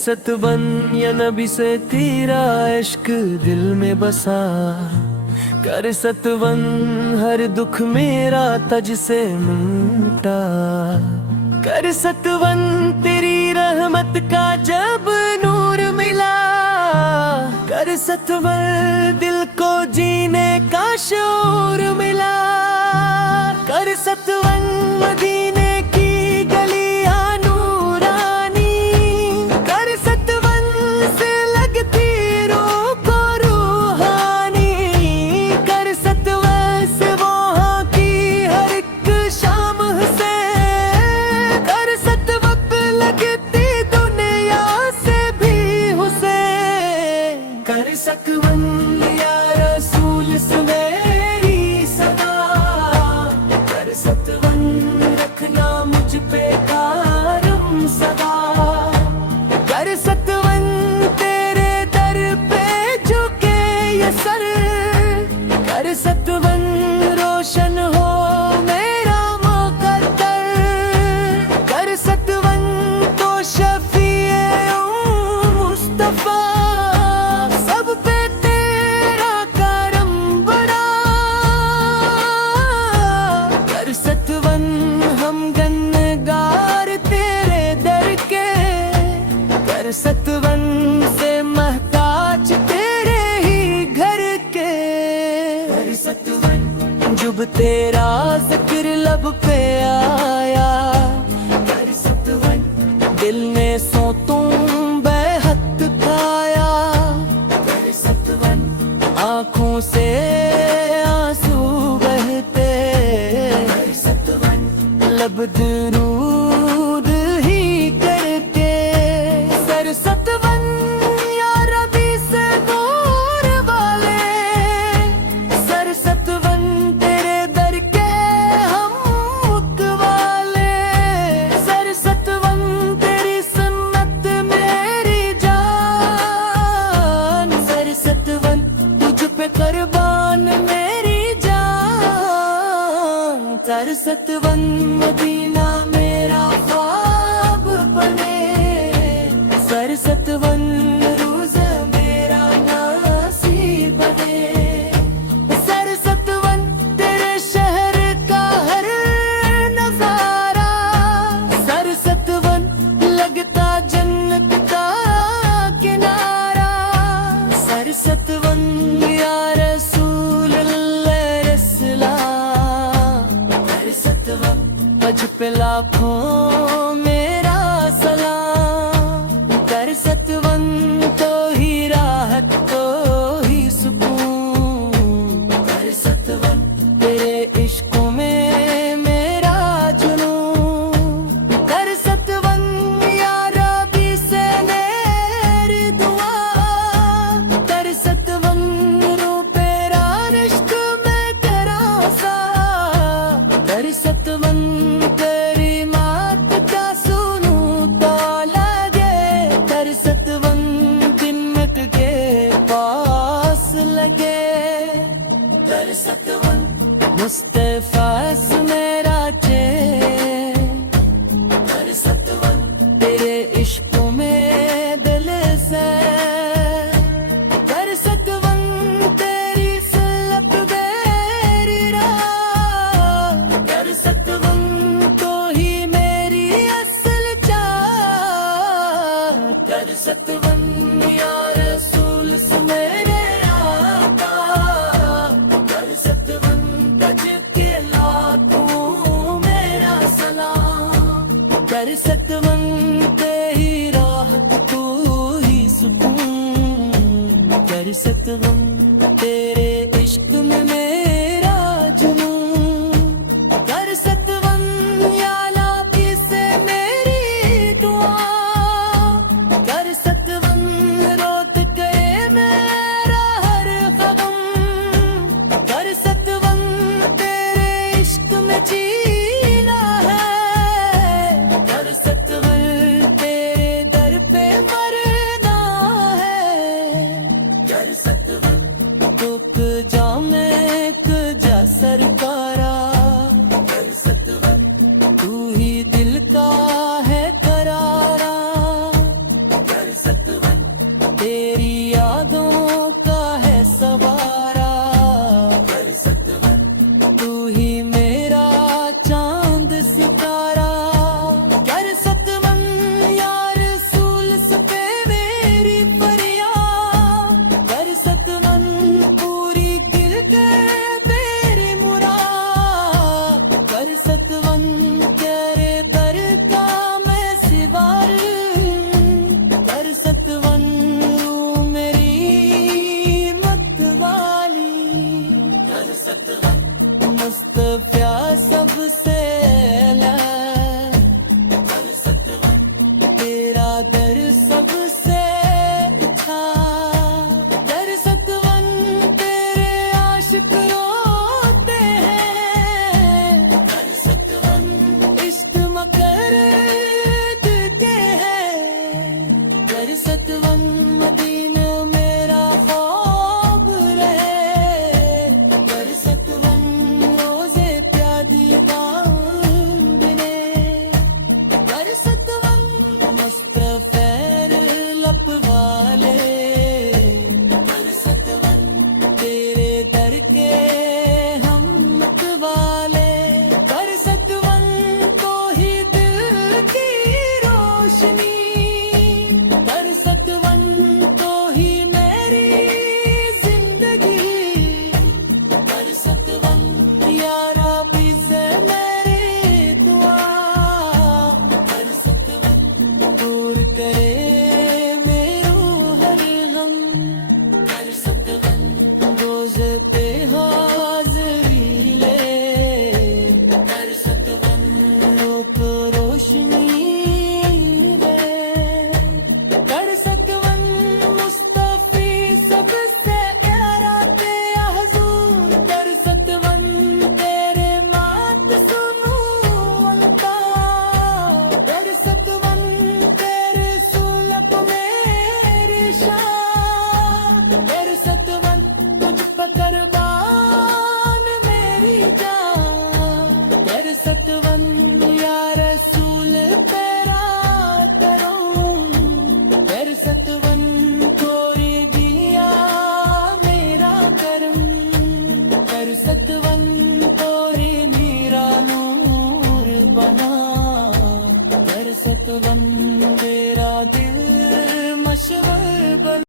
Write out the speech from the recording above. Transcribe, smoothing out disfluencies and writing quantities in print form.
सतवन या नबी से तेरा इश्क दिल में बसा। कर सतवन हर दुख मेरा तज से मिटा। कर सतवन तेरी रहमत का जब नूर मिला। कर सतवन दिल को जीने का शऊर मिला। कर सतवन मदीने की गलियां नूरानी। कर सतवन से लगती रूह को रूहानी। कर सतवन से वहाँ की हर एक शाम हुसैन। कर सतवन पे लगती दुनिया से भी हुसैन। कर सतवन या रसूल मेरी सदा। कर सतवन रखना मुझ पे करम सदा। कर सतवन तेरे दर पे झुके ये सर। कर सतवन रोशन हो मेरा मुकद्दर। कर सतवन तो शफीए मुस्तफा। सब पे तेरा करम बड़ा। कर सतवन हम गन्नगार तेरे दर के। कर सतवन से महताज तेरे ही घर के। कर सतवन जब तेरा जिक्र लब पे आया। कर सतवन दिल ने सो तुम बेहद खाया। कर सतवन आँखों से आंसू बहते। कर सतवन लब दरूद ही करते। सर सतवन या रबी से दूर वाले। सर सतवन तेरे दर के हम मुकवाले। सर सतवन तेरी सुन्नत मेरी जान। सर सतवन तुझ पे कुर्बान मेरी जान। कर सतवन मदीना मेरा ख्वाब बने। सर सतवन रोज मेरा नसीब बने। सर सतवन तेरे शहर का हर नजारा। सर सतवन लगता जन्नत का किनारा। सर सतवन या रसूल अल्लाह सलाम। कर सतवन मुझ पे लाखों मेरा सलाम। कर सतवन तो ही राहत तो ही सुकून। कर सतवन तेरे इश्कों में मेरा जुनून। कर सतवन या रबी से मेरी दुआ। कर सतवन रो पेरा इश्क में तेरा सा। कर सतवन तेरी मात का सुनू तो लगे। कर सतवन जिन्नत के पास लगे। कर सतवन मुस्तफा से मेरा चैन। कर सतवन तेरे इश्कों में दिल से। कर सतवन तेरी सुलभ मेरी राह। कर सतवन तो ही मेरी असल चाह। कर सतवन या रसूल से मेरे आका। कर सतवन तज के लाखों मेरा सलाम। कर सतवन ते ही राहत तू ही सुकून। कर सतवन तेरे इश्क में मेरा जुनून। कर सतवन या लाकी से मेरी दुआ। कर सतवन रोत गए मेरा हर गम। कर सतवन तेरे इश्क में जीना है। कर सतवन तेरे दर पे मरना है। कर सतवन तुक जामे जा सरकारा। कर सतवन तू ही दिल का है करारा। कर यादों का